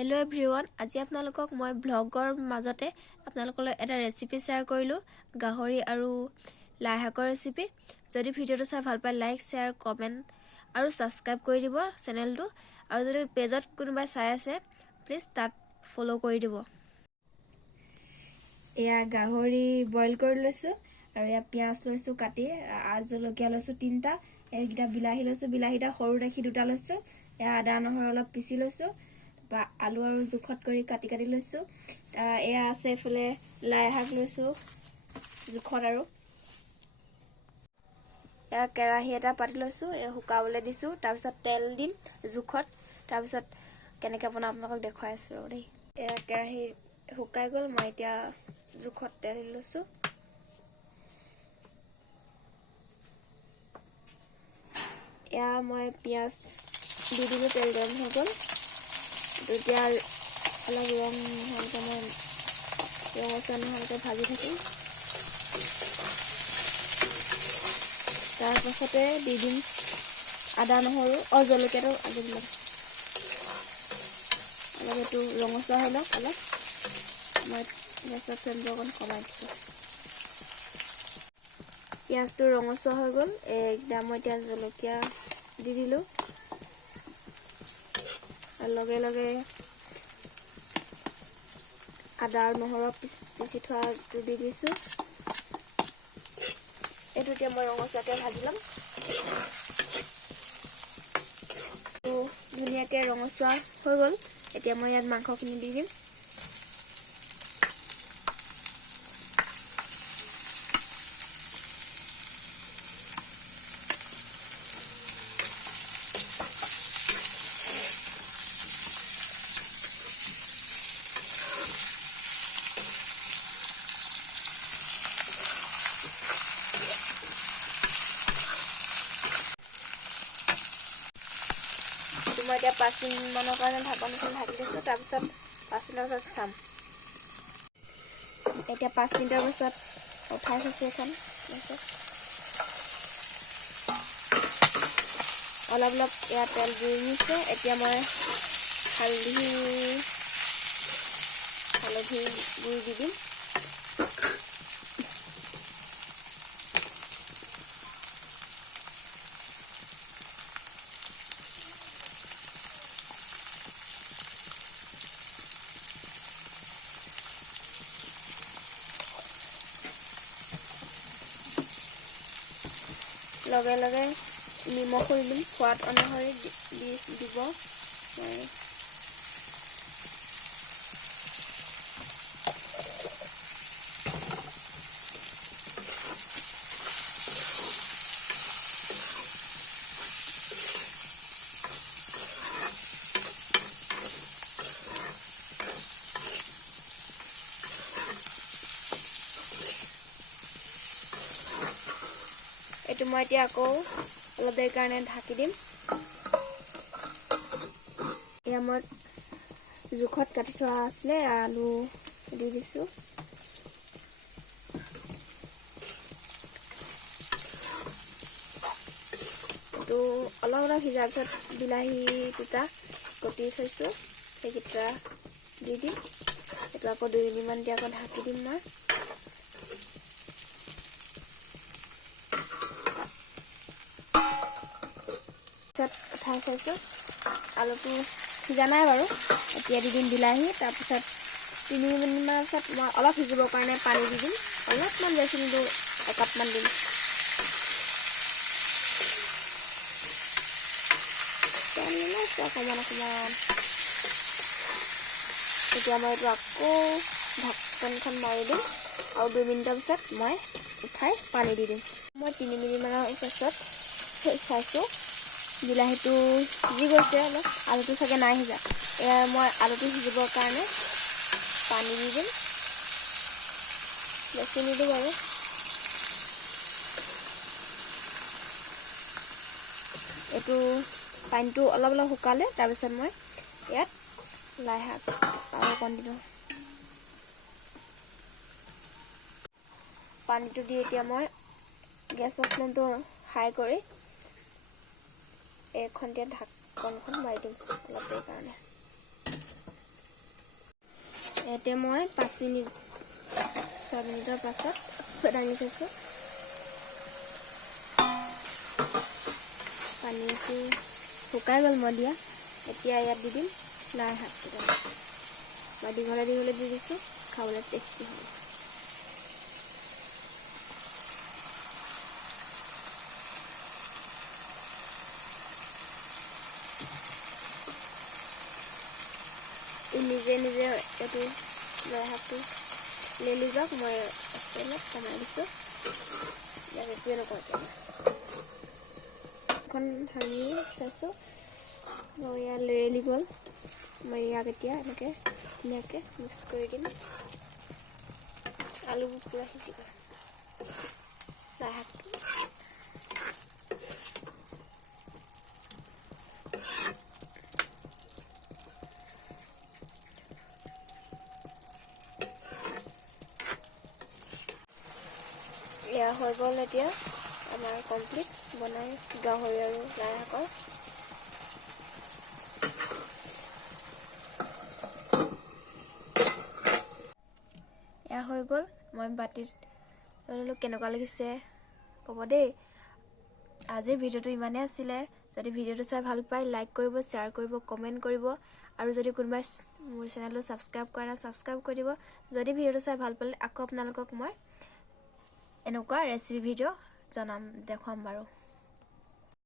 Hello everyone আজি আপোনালোকক মই ব্লগৰ মাজতে আপোনালোকলৈ এটা ৰেচিপি শেয়াৰ কৰিলো গাহৰি আৰু লাই শাকৰ ৰেচিপি যদি ভিডিওটো চাই ভাল পায় লাইক শেয়াৰ কমেন্ট আৰু সাবস্ক্ৰাইব কৰি দিব চেনেলটো আৰু যদি পেজত কোনোবাই চাই আছে প্লিজ তাত ফলো কৰি দিব এয়া গাহৰি বইল কৰি লৈছো আৰু এয়া পিয়াজ লৈছো কাটি জলকীয়া লৈছো তিনটা এইগিটা বিলাহী লৈছো বিলাহীটা সৰু দেখি দুটা লৈছো এয়া আদা নহৰু অলপ পিছি লৈছো आलू और जुखत करी काटी काटी लैसो एया आछे एफाले लाई शाक लैसो जुखत और एया केराही एटा पाति लैसो ए हुकाबले दिसो तार पिছত तेल दिम जुखत तार पिছত केनेके बना आपनाक देखाइ आछो रे एया केराही हुकाइ गल মই এতিয়া जुखत तेल लैसो एया মই पियाज দি দিলো তেল গৰম হৈ গল এতিয়া অলপ ৰং হলকে মই ৰঙচুৱা হলকে ভাজি থাকিম তাৰ পাছতে দি দিম আদা নহৰু জলকীয়াটো আগে দিম অলপ এইটো ৰঙচুৱা হৈ লওক অলপ মই গেছৰ ফ্লেমটো অকণ কমাই দিছোঁ পিঁয়াজটো ৰঙচুৱা হৈ গ'ল একদম মই এতিয়া জলকীয়া দি দিলোঁ लगे लगे आदा और নহৰু पिसी थोड़ा दी दिसु एटु এতিয়া মই ৰঙচুৱাকে ভাজি লম তো ধুনিয়াকে ৰঙচুৱা হৈ গল এতিয়া মই ইয়াত মাংসখিনি দি দিম मैं এতিয়া 5 মিনিট মানৰ কাৰণে ঢাকনখন ঢাকি দিছো তাৰ পিছত 5 মিনিটৰ পিছত চাম এতিয়া 5 মিনিটৰ পিছত উঠাই থৈছো এখন অলপ অলপ এয়া তেল জুইছে এতিয়া মই হালধি গুড়ি দি দিম लगे लगे निमख दिम स्वाद अनुसरी দিব এটো মই এতিয়া আকৌ অলপ দেৰি কাৰণে ঢাকি দিম এয়া মই জুখত কাটি থোৱা আছিল আলু দি দিছো তো অলপ অলপ সিজাৰ পিছত বিলাহী দুটা কটি থৈছো সেইকেইটা দি দিম এটা আকৌ 2 মিনিট মান দিয়া আকৌ ঢাকি দিম মই उठाई थैसो आलुটো সিজা নাই বাৰু এতিয়া দি দিম বিলাহী তাৰ পিছত 3 মিনিট মান পিছত মই অলপ সিজিবৰ কাৰণে পানী দি দিম অলপমান বেছি নিদো 1 কাপ মান দিম তেলনে অকমান এতিয়া মই এইটো আকৌ ঢাকনখন মাৰি দিম আৰু 2 মিনিটৰ পিছত মই উঠাই পানী দি দিম মই 3 মিনিট মানৰ পিছত চাইছো বিলাহীটো সিজি গৈছে অলপ আলুটো সকে নাই সিজা এয়া মই আলুটো সিজিবৰ কাৰণে পানী দি দিম বেছি নিদো বাৰু এটো পানীটো অলপ অলপ শুকালে তাৰ পিছত মই ইয়াত লাই শাক আৰু কণ দিলো পানীটো দি এতিয়া মই গেছৰ ফ্লেমটো হাই কৰি এখন দিয়া ঢাকনখন মাৰি দিম অলপ দেৰি কাৰণে এতিয়া মই 5 মিনিট 6 মিনিটৰ পাছত দাঙি চাইছোঁ। পানীটো শুকাই গ'ল মই দিয়া। এতিয়া ইয়াত দি দিম লাই শাক কেইটা বা দীঘলে দীঘলে দি দিছোঁ, খাবলৈ টেষ্টি হ'ব। নিজে নিজে এইটো লাই শাকটো লেলি যাওক। মই ষ্টেলত কমাই দিছোঁ, ইয়াক একোৱে নকওঁ। এতিয়া এখন ভাঙি চাইছোঁ, ইয়াত লেৰেলি গ'ল। মই ইয়াক এতিয়া এনেকৈ ধুনীয়াকৈ মিক্স কৰি দিম। আলুবোৰ পূৰা সিজি গ'ল। লাই শাকটো এয়া হৈ গ'ল। এতিয়া আমাৰ কমপ্লিট বনাই গাহৰি আৰু লাই শাকৰ। এয়া হৈ গ'ল। মই বাতিত ল'লোঁ। কেনেকুৱা লাগিছে ক'ব দেই। আজিৰ ভিডিঅ'টো ইমানেই আছিলে। যদি ভিডিঅ'টো চাই ভাল পায় লাইক কৰিব, শ্বেয়াৰ কৰিব, কমেণ্ট কৰিব আৰু যদি কোনোবাই মোৰ চেনেলটো ছাবস্ক্ৰাইব কৰা নাই ছাবস্ক্ৰাইব কৰি দিব। যদি ভিডিঅ'টো চাই ভাল পালে আকৌ আপোনালোকক মই এনেকুৱা ৰেচিপি ভিডিঅ' দেখুৱাম বাৰু।